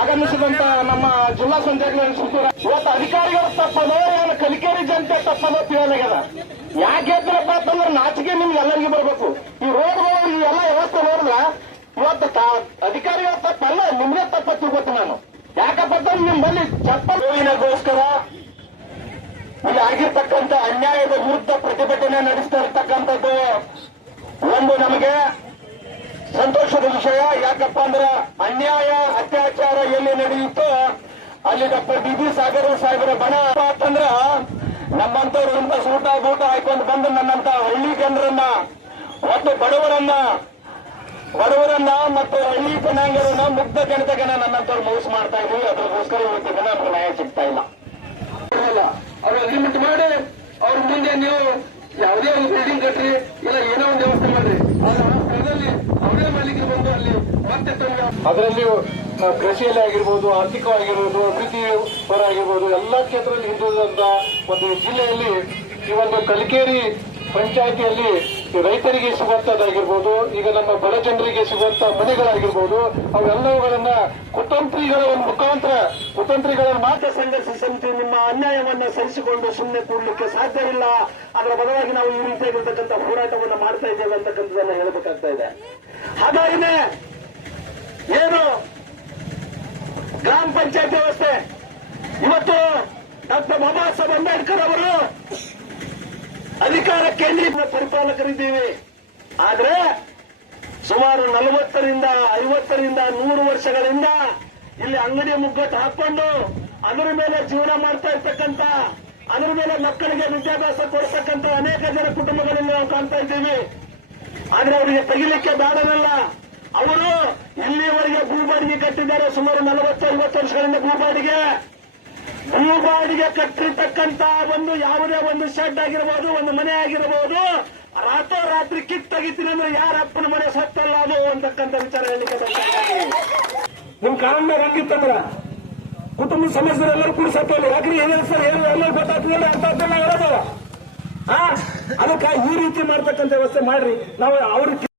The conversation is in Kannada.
ಆಗಮಿಸಿದಂತ ನಮ್ಮ ಜಿಲ್ಲಾ ಸಂಚಾಲಕ ಇವತ್ತು ಅಧಿಕಾರಿಗಳ ತಪ್ಪನೋ ಏನು ಕಲಿಕೇರಿ ಜನತೆ ತಪ್ಪನೋ ತಿಳಿಯಲಾಗ್ಯದ. ಯಾಕೆ ಹೇಳ್ತಾರಪ್ಪ ಅಂತಂದ್ರೆ ನಾಚಿಕೆ ನಿಮ್ಗೆ ಎಲ್ಲರಿಗೂ ಬರ್ಬೇಕು. ಈ ರೋಡ್ಗಳು ಈ ಎಲ್ಲ ವ್ಯವಸ್ಥೆ ನೋಡಿದ್ರ ಇವತ್ತು ಅಧಿಕಾರಿಗಳ ತಪ್ಪಲ್ಲ, ನಿಮ್ಗೆ ತಪ್ಪ ತಿಳ್ಕೊತೀನಿ ನಾನು. ಯಾಕಪ್ಪ ಅಂತಂದ್ರೆ ನಿಮ್ ಬಳಿ ಚಪ್ಪಲಿಗೋಸ್ಕರ ಇಲ್ಲಿ ಆಗಿರ್ತಕ್ಕಂಥ ಅನ್ಯಾಯದ ವಿರುದ್ಧ ಪ್ರತಿಭಟನೆ ನಡೆಸ್ತಾ ಇರ್ತಕ್ಕಂಥದ್ದು ಒಂದು ನಮಗೆ ಸಂತೋಷದ ವಿಷಯ. ಯಾಕಪ್ಪ ಅಂದ್ರೆ ಅನ್ಯಾಯ ಅತ್ಯಾಚಾರ ಎಲ್ಲಿ ನಡೆಯುತ್ತೋ ಅಲ್ಲಿ ಡಾಕ್ಟರ್ ಡಿ ಸಾಗರ ಸಾಹೇಬರ ಬಣ ಅಂತಂದ್ರ ನಮ್ಮಂತವ್ರು ಇಂಥ ಸೂಟ ಬೂಟ ಹಾಕೊಂಡು ಬಂದು ನನ್ನಂತ ಹಳ್ಳಿ ಜನರನ್ನ ಮತ್ತು ಬಡವರನ್ನ ಮತ್ತು ಹಳ್ಳಿ ಜನಾಂಗರನ್ನ ಮುಗ್ಧ ಜನತೆಗೆ ನನ್ನಂತವ್ರು ಮೋಸ ಮಾಡ್ತಾ ಇದ್ದೀವಿ. ಅದಕ್ಕೋಸ್ಕರ ಇವತ್ತಿನ ನಮ್ಗೆ ನ್ಯಾಯ ಸಿಗ್ತಾ ಇಲ್ಲ. ಅವ್ರು ಅಗ್ರಿಮೆಂಟ್ ಮಾಡಿ ಅವ್ರ ಮುಂದೆ ನೀವು ಯಾವುದೇ ಒಂದು ಬಿಲ್ಡಿಂಗ್ ಕಟ್ರಿ ಇಲ್ಲ ಏನೋ ಒಂದು ವ್ಯವಸ್ಥೆ ಮಾಡ್ರಿ, ಸ್ಥಳದಲ್ಲಿ ಅವರೇ ಮಾಲೀಕರು ಬಂದು ಅಲ್ಲಿ ಮತ್ತೆ ಅದರಲ್ಲಿ ಕೃಷಿಯಲ್ಲಿ ಆಗಿರ್ಬೋದು, ಆರ್ಥಿಕವಾಗಿರ್ಬೋದು, ಅಭಿವೃದ್ಧಿ ಪರ ಆಗಿರ್ಬೋದು, ಎಲ್ಲಾ ಕ್ಷೇತ್ರದಲ್ಲಿ ಹಿಂದುಳಿದಂತ ಒಂದು ಜಿಲ್ಲೆಯಲ್ಲಿ ಈ ಒಂದು ಕಲಿಕೇರಿ ಪಂಚಾಯಿತಿಯಲ್ಲಿ ರೈತರಿಗೆ ಸಿಗುವಂತದ್ದಾಗಿರ್ಬೋದು, ಈಗ ನಮ್ಮ ಬಡ ಜನರಿಗೆ ಸಿಗುವಂತ ಮನೆಗಳಾಗಿರ್ಬೋದು, ಅವೆಲ್ಲವುಗಳನ್ನ ಕುತಂತ್ರಿಗಳ ಒಂದು ಮುಖಾಂತರ ಕುತಂತ್ರಿಗಳನ್ನು ಮಾತ್ರ ಸಂಘರ್ಷ ಸಮಿತಿ ನಿಮ್ಮ ಅನ್ಯಾಯವನ್ನ ಸರಿಸಿಕೊಂಡು ಸುಮ್ಮನೆ ಕೂಡಲಿಕ್ಕೆ ಸಾಧ್ಯವಿಲ್ಲ. ಅದರ ಬದಲಾಗಿ ನಾವು ಈ ರೀತಿಯಾಗಿರ್ತಕ್ಕಂಥ ಹೋರಾಟವನ್ನು ಮಾಡ್ತಾ ಇದ್ದೇವೆ ಅಂತಕ್ಕಂಥದ್ದನ್ನ ಹೇಳಬೇಕಾಗ್ತಾ ಇದೆ. ಹಾಗಾಗಿನೇ ಏನು ಗ್ರಾಮ ಪಂಚಾಯತ್ ವ್ಯವಸ್ಥೆ ಇವತ್ತು ಡಾಕ್ಟರ್ ಬಾಬಾ ಸಾಹೇಬ್ ಅಂಬೇಡ್ಕರ್ ಅವರು ಅಧಿಕಾರಕ್ಕೆ ಪರಿಪಾಲಕರಿದ್ದೀವಿ. ಆದ್ರೆ ಸುಮಾರು 40ರಿಂದ 50ರಿಂದ 100 ವರ್ಷಗಳಿಂದ ಇಲ್ಲಿ ಅಂಗಡಿಯ ಮುಗ್ಗಟ್ಟು ಹಾಕೊಂಡು ಅದರ ಮೇಲೆ ಜೀವನ ಮಾಡ್ತಾ ಇರ್ತಕ್ಕಂಥ, ಅದರ ಮೇಲೆ ಮಕ್ಕಳಿಗೆ ವಿದ್ಯಾಭ್ಯಾಸ ಕೊಡ್ತಕ್ಕಂಥ ಅನೇಕ ಜನ ಕುಟುಂಬಗಳಲ್ಲಿ ನಾವು ಕಾಣ್ತಾ ಇದ್ದೀವಿ. ಆದ್ರೆ ಅವರಿಗೆ ತೆಗಿಲಿಕ್ಕೆ ಬೇಡನಲ್ಲ. ಅವರು ಇಲ್ಲಿವರೆಗೆ ಭೂಬಾಡಿಗೆ ಕಟ್ಟಿದ್ದಾರೆ. ಸುಮಾರು 40-50 ವರ್ಷಗಳಿಂದ ಭೂಬಾಡಿಗೆ ಕಟ್ಟಿರ್ತಕ್ಕಂಥ ಒಂದು ಯಾವುದೇ ಒಂದು ಶೆಡ್ ಆಗಿರಬಹುದು, ಒಂದು ಮನೆ ಆಗಿರಬಹುದು, ರಾತ್ರಿ ಕಿತ್ ತೆಗಿತೀನಿ ಅಂದ್ರೆ ಯಾರ ಅಪ್ಪನ ಮನೆ ಸತ್ತಲ್ಲ ಅದು ಅಂತಕ್ಕಂಥ ವಿಚಾರ ಹೇಳಲಿಕ್ಕೆ ನಿಮ್ ಕಾನೂನ ರಂಗಿತ್ತಂದ್ರ ಕುಟುಂಬ ಸಮಸ್ಯೆಲ್ಲರೂ ಕೂಡ ಸತ್ತಲ್ಲ. ಯಾಕ್ರಿ ಏನ್ ಸರ್ ಏನು ಎಲ್ಲ ಗೊತ್ತಾಗ್ತದೆ ಅಂತ ಹೇಳೋದು. ಅದಕ್ಕೆ ಈ ರೀತಿ ಮಾಡ್ತಕ್ಕಂಥ ವ್ಯವಸ್ಥೆ ಮಾಡ್ರಿ. ನಾವು ಅವ್ರಿಗೆ